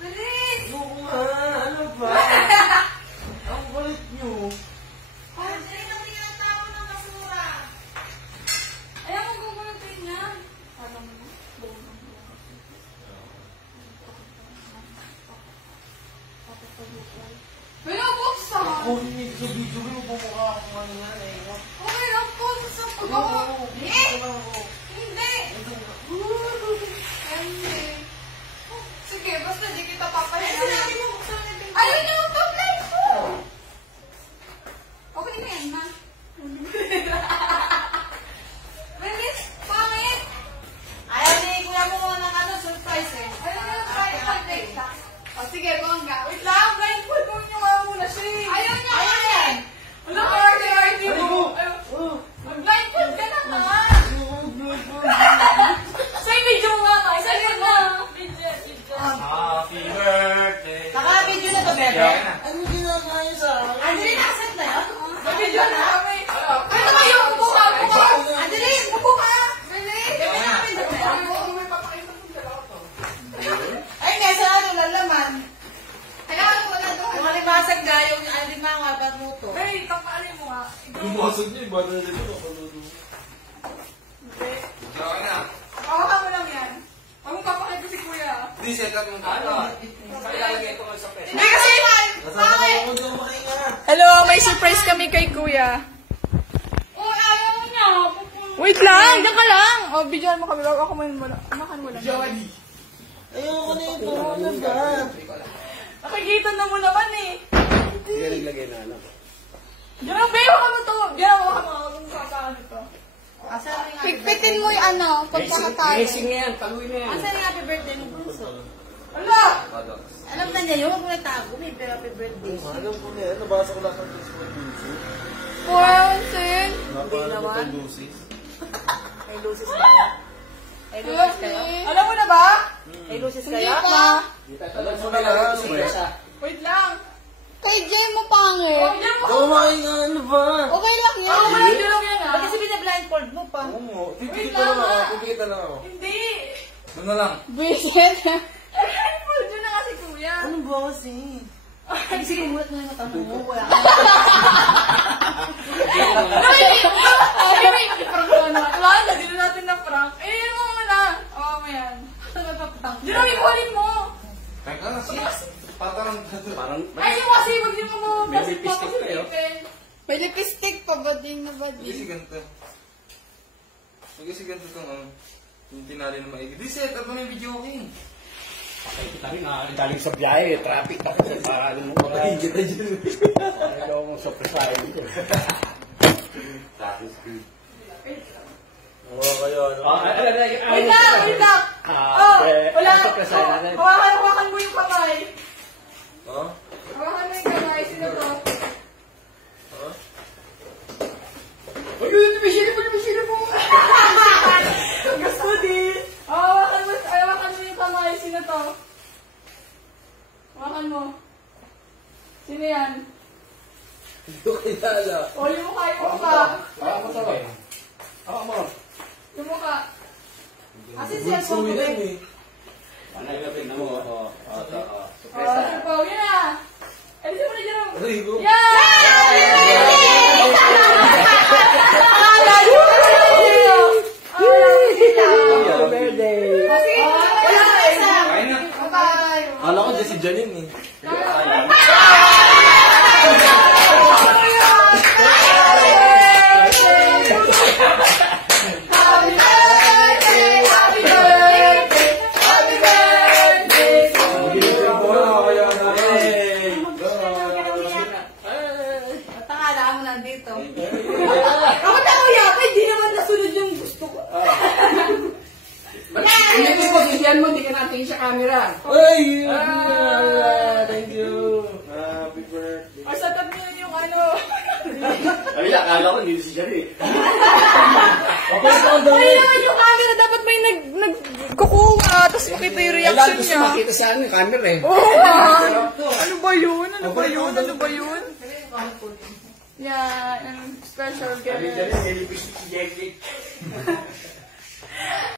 Bilis! Oo nga, ano ba? Ang kulit nyo. Dali na rin ang tao ng basura. Ayaw mo gugulutin niya. Alam mo na. Pero buksan! Ako hindi sa video ko, bumukha akong ano nga na eh. Okay lang po, buksan ko ba? Hindi! Hindi. Sige, basta di kita papahin. Sinabi mo, buksan natin. Ayaw niyo ang top-line ko! Okay na yan, ma. Bilis, pangit! Ayaw ni kuya mo ng ano, surprise eh. Ayaw niyo ang pag-take. O sige, bongga. Wait lang, blindfold mo niyo nga muna siya. Ayaw niya! Ayaw yan! Ano ka, RT mo? Mag-blindfold ka na nga! Sa video nga nga, isa yun na. Video. Happy birthday. Naka-video na to, bebe. Ano ginagawa niyo sa akin? Angelin, asset na yun? Sa video na kami. Ano kayo? Upo ka, upo ka. Angelin, Upo ka. Bilis. Bebe namin doon na. May papakita kong dalawa to. Ay, nga sa ano, lalaman. Kailangan mo na doon. Yung alibasag ga, yung alimango, baruto. Hey, tapalin mo nga. Bumasag niyo, iba na rin ito. Hindi. Hawakan mo lang yan. Huwag mong papakita si kuya. Hindi, set up yung ano. Ilalagay ko sa pesa. Hindi kasi Nasasama ko hindi ako makahinga. Hello, may surprise kami kay kuya. oh, ayaw niya. Wait lang, diyan ka lang. O, bidyoan mo kami. Ako mo yun. Makan mo lang. Ayoko na ito. Ano ba? Nakikita na mo naman eh. Sige, naglagay na ano. Diyan lang, bayo ka mo to. Diyan lang, baka kung saan ito. Asan yung happy Pigpitin mo yung ano, pagkakatayo. Racing na yan, taluin na yan. Asan yung happy birthday mo, Bunso? Ala! Alam na niya yun, huwag mo natago. May happy birthday. Alam ko na yan, nabasa ko lang ng Facebook Lucis. Ponsin! Napanood ko ng Lucis. May lucis kayo? May lucis kayo? Alam mo na ba? May lucis Hindi kayo? pa. Alam mo na lang. Wait lang. Kay Jay mo pangit. Oh, yan mo. Kumain nga, ano ba? Okay lang yan. Ako lang, yun lang yan ah. Ba't kasi bina-blindfold mo pa? Oo mo, Wait titikita lang lang, ako, ah. titikita lang ako. Hindi. Ano na lang? Visit. Blindfold yun na kasi kuya. Ano ba kasi? Ay, sige, mulat mo yung mata mo. Wala ka. Ay, prank mo na. Wala, nagilo natin ng prank. Eh, yun mo muna. Oo, mo yan. Yun ang ikunin mo. Teka na, parang Ay, yung kasi, wag yung ano. May lipstick kayo? May lipstick pa ba din na ba Sige din? si ganito. Sige si ganito itong yung tinali na maigi. Di set up mo na yung video king. Kita rin galing sa biyahe, traffic ako para alam mo ko. Patigil na dyan. Ikaw mong surprise dito. Oo kayo, ano? Wait lang, wait lang. Oh, wala. Hawakan mo yung kamay. Ha? Hawakan mo yung kamay. Sino to? Ha? Sino po? Gusto din. Hawakan mo yung kamay. Sino to? Hawakan mo. Sino yan? Hindi ko kilala. O, yung mukha, yung mukha. Ako to eh. Ako mo. Yung mukha. Kasi siya po. Bunso yun eh. Ano yung tingnan mo? Oo. O, sino po? Yun na. Alisin mo na dyan. Rigo. Happy birthday! Wala ka isa. Kain na. Kala ko dyan si Janine eh. Matangala mo nandito. Ako na kuya, hindi naman nasunod yung gusto ko. Hindi mo posisyon mo, hindi ka natin sa camera. Ay! Thank you. Happy birthday. O, sa tabi yun yung ano. Ay, akala ko hindi si Jerry. Ay, naman yung camera, dapat may nagkukuha, tapos makita yung reaction Gusto niya. makita sa ano, camera eh. Oo nga. Ano ba yun? Ano ba yun? Ano ba yun? Yan, special Sabi guest. Jerry, nilipis si Jerry.